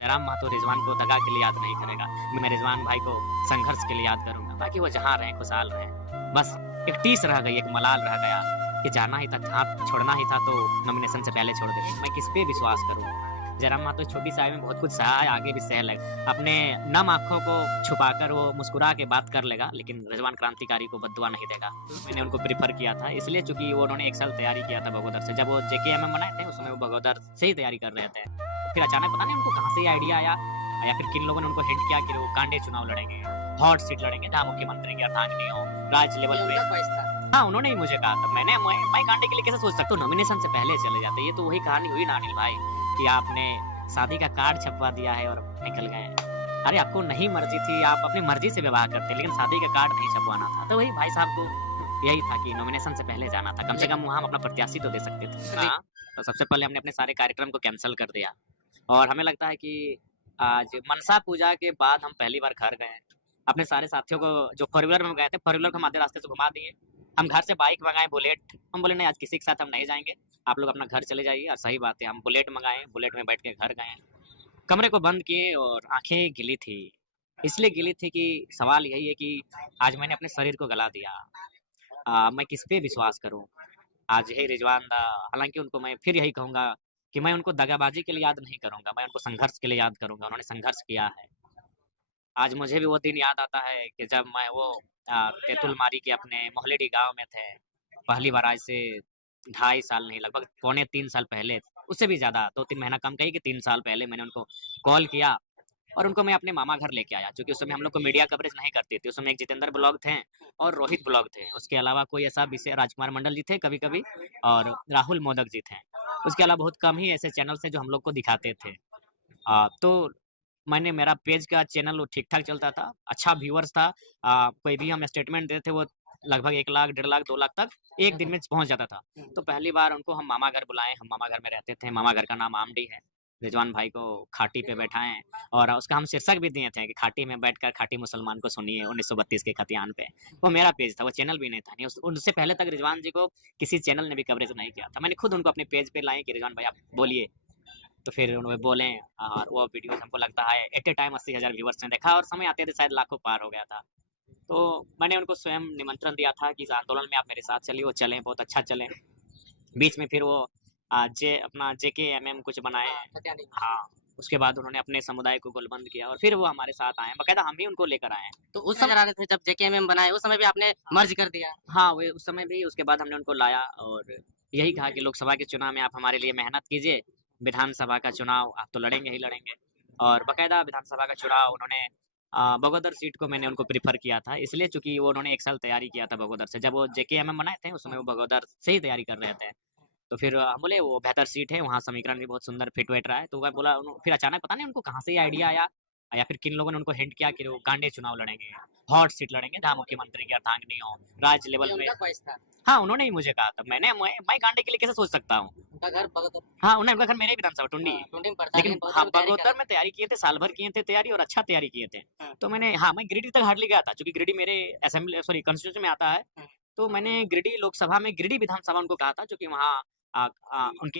जयराम महतो रिजवान को दगा के लिए याद नहीं करेगा। मैं रिजवान भाई को संघर्ष के लिए याद करूँगा, ताकि वो जहाँ रहें खुशहाल रहें। बस एक टीस रह गई, एक मलाल रह गया कि जाना ही था, हाथ छोड़ना ही था तो नॉमिनेशन से पहले छोड़ देते। मैं किस पे विश्वास करूँ? जयराम महतो छोटी सी आयु में बहुत कुछ सहा है, आगे भी सह लेगा। अपने नम आँखों को छुपाकर वो मुस्कुरा के बात कर लेगा, लेकिन रिजवान क्रांतिकारी को बद्दुआ नहीं देगा। मैंने उनको प्रेफ़र किया था इसलिए, चूँकि वो उन्होंने 1 साल तैयारी किया था बगोदर से। जब वो जेकेएमएम बनाए थे, उस समय वो बगोदर से ही तैयारी कर रहे थे। फिर अचानक पता नहीं उनको कहाँ से ये आइडिया आया, या फिर किन लोगों ने उनको हिंट किया कि वो कांडे चुनाव लड़ेंगे, हॉट सीट लड़ेंगे जहाँ मुख्यमंत्री की अर्धांगिनी हो, राज्य लेवल पे। हाँ, उन्होंने ही मुझे कहा था। मैं कांडे के लिए कैसे सोच सकता हूँ, नॉमिनेशन से पहले चले जाते। ये तो वही कहानी हुई ना अनिल भाई, कि आपने शादी का कार्ड छपवा दिया है और निकल गए। अरे आपको नहीं मर्जी थी, आप अपनी मर्जी से विवाह करते, लेकिन शादी का कार्ड नहीं छपवाना था। तो वही भाई साहब को यही था कि नॉमिनेशन से पहले जाना था, कम से कम वहाँ हम अपना प्रत्याशी तो दे सकते थे। हाँ, तो सबसे पहले हमने अपने सारे कार्यक्रम को कैंसल कर दिया, और हमें लगता है कि आज मनसा पूजा के बाद हम पहली बार घर गए। अपने सारे साथियों को, जो फोर व्हीलर में गए थे, फोर व्हीलर को हम आधे रास्ते से घुमा दिए। हम घर से बाइक मंगाए बुलेट। हम बोले नहीं, आज किसी के साथ हम नहीं जाएँगे, आप लोग अपना घर चले जाइए। और सही बात है, हम बुलेट मंगाए, बुलेट में बैठ के घर गए। कमरे को बंद किए और आँखें गीली थी। इसलिए गीली थी कि सवाल यही है कि आज मैंने अपने शरीर को गला दिया। मैं किस पे विश्वास करूँ? आज यही रिजवान दा, हालाँकि उनको मैं फिर यही कहूँगा कि मैं उनको दगाबाजी के लिए याद नहीं करूँगा, मैं उनको संघर्ष के लिए याद करूँगा। उन्होंने संघर्ष किया है। आज मुझे भी वो दिन याद आता है कि जब मैं वो तेतुलमारी के अपने मोहलेडी गाँव में थे। पहली बार आज से 2.5 साल नहीं, लगभग पौने 3 साल पहले, उससे भी ज़्यादा 2-3 महीना कम कहिए कि 3 साल पहले मैंने उनको कॉल किया और उनको मैं अपने मामा घर लेके आया। क्योंकि उस समय हम लोग को मीडिया कवरेज नहीं करती थी। उस समय एक जितेंद्र ब्लॉग थे और रोहित ब्लॉग थे। उसके अलावा कोई ऐसा विषय, राजकुमार मंडल जी थे कभी-कभी, और राहुल मोदक जी थे। उसके अलावा बहुत कम ही ऐसे चैनल्स हैं जो हम लोग को दिखाते थे। तो मेरा पेज का चैनल वो ठीक-ठाक चलता था, अच्छा व्यूअर्स था। कोई भी हम स्टेटमेंट देते थे, वो लगभग 1 लाख, 1.5 लाख, 2 लाख तक 1 दिन में पहुँच जाता था। तो पहली बार उनको हम मामा घर बुलाए, हम मामा घर में रहते थे। मामा घर का नाम आमडी है। रिजवान भाई को खाटी पे बैठाएँ, और उसका हम शीर्षक भी दिए थे कि खाटी में बैठकर खाटी मुसलमान को सुनिए 1932 के खतियान पे। वो मेरा पेज था, वो चैनल भी नहीं था। नहीं, उस उनसे पहले तक रिजवान जी को किसी चैनल ने भी कवरेज नहीं किया था। मैंने खुद उनको अपने पेज पे लाए कि रिजवान भाई आप बोलिए। तो फिर उन्होंने बोले, और वो वीडियोज़ हमको लगता है एट ए टाइम 80,000 व्यूअर्स ने देखा, और समय आते-आते शायद लाखों पार हो गया था। तो मैंने उनको स्वयं निमंत्रण दिया था कि इस आंदोलन में आप मेरे साथ चलिए, वो चलें, बहुत अच्छा चलें। बीच में फिर वो जेकेएमएम कुछ बनाए। हाँ, उसके बाद उन्होंने अपने समुदाय को गोलबंद किया और फिर वो हमारे साथ आए। बाकायदा हम ही उनको लेकर आए हैं। तो उस समय आ रहे थे जब जेकेएमएम बनाए, उस समय भी आपने मर्ज कर दिया। हाँ, वे उस समय भी, उसके बाद हमने उनको लाया और यही कहा कि लोकसभा के चुनाव में आप हमारे लिए मेहनत कीजिए, विधानसभा का चुनाव आप तो लड़ेंगे ही लड़ेंगे। और बाकायदा विधानसभा का चुनाव उन्होंने बगोदर सीट को मैंने उनको प्रेफ़र किया था, इसलिए चूँकि वो उन्होंने 1 साल तैयारी किया था बगोदर से। जब वो जेकेएमएम बनाए थे, उस समय वो बगोदर से ही तैयारी कर रहे थे। तो फिर हम बोले वो बेहतर सीट है, वहाँ समीकरण भी बहुत सुंदर फिट-विट रहा है। तो मैं बोला उन्हों फिर अचानक पता नहीं उनको कहाँ से ये आइडिया आया, या फिर किन लोगों ने उनको हिंट किया कि वो कांडे चुनाव लड़ेंगे, हॉट सीट लड़ेंगे जहाँ मुख्यमंत्री की अर्धांगिनी हो, राज्य लेवल ये पे। उनका ख्वाहिश था। हाँ, उन्होंने ही मुझे कहा था। मैं कांडे के लिए कैसे सोच सकता हूँ? उनका घर भगत हाँ, उनका घर मेरे ही विधानसभा टुंडी। हाँ, टुंडी में पड़ता है, लेकिन लेकिन बहुत हाँ, लोग तैयारी कर बगोदर रहे में तैयारी किए थे, साल भर किए थे तैयारी और अच्छा तैयारी किए थे। हैं। तो मैं गिरिडीह तक हार्डली गया था, चूँकि गिरिडीह मेरे असेंबली, सॉरी, कॉन्स्टिट्यूएंसी में आता है। हुँ। तो मैंने गिरिडीह लोकसभा में गिरिडीह विधानसभा उनको कहा था, चूँकि वहाँ उनकी